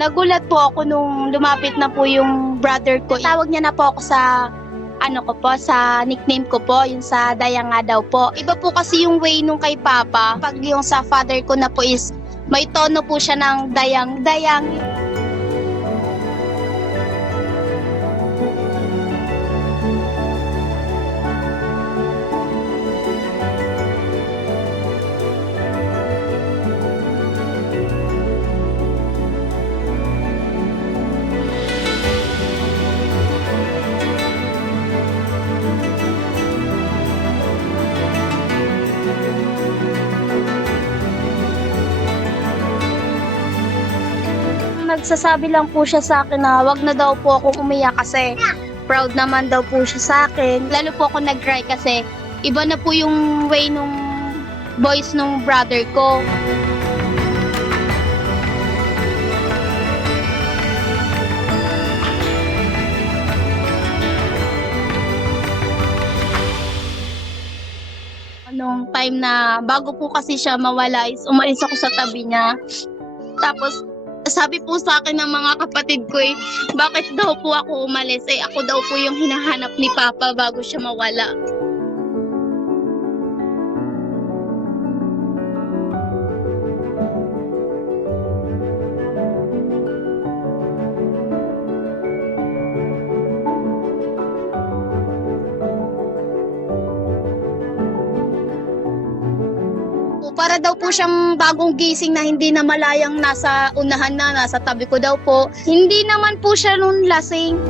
Nagulat po ako nung lumapit na po yung brother ko. Tawag niya na po ako sa sa nickname ko po, yung sa Dayang nga daw po. Iba po kasi yung way nung kay Papa. Pag yung sa father ko na po is may tono po siya ng Dayang. Dayang. Nagsasabi lang po siya sa akin na wag na daw po akong umiyak kasi proud naman daw po siya sa akin. Lalo po ako nag-cry kasi iba na po yung way nung voice nung brother ko. Nung time na bago po kasi siya mawala is umalis ako sa tabi niya. Tapos sabi po sa akin ng mga kapatid ko bakit daw po ako umalis? Ako daw po yung hinahanap ni Papa bago siya mawala. Para daw po siyang bagong gising na hindi na malayang nasa unahan na, nasa tabi ko daw po. Hindi naman po siya nun lasing.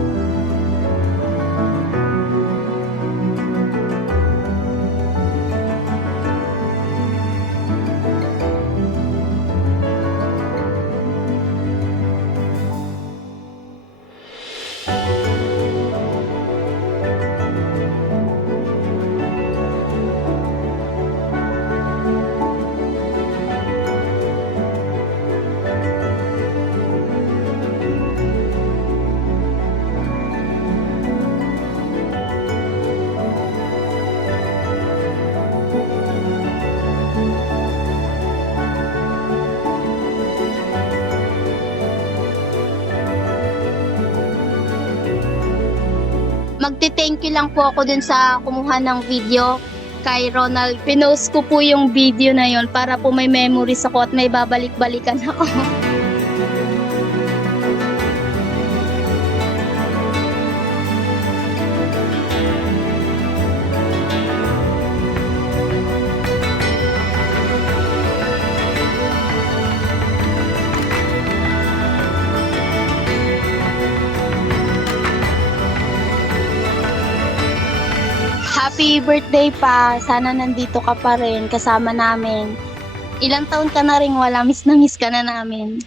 Magte-thank you lang po ako dun sa kumuha ng video kay Ronald. Pinost ko po yung video na yon para po may memories ako at may babalik-balikan ako. Happy birthday pa. Sana nandito ka pa rin kasama namin. Ilang taon ka na rin wala, miss na miss ka na namin.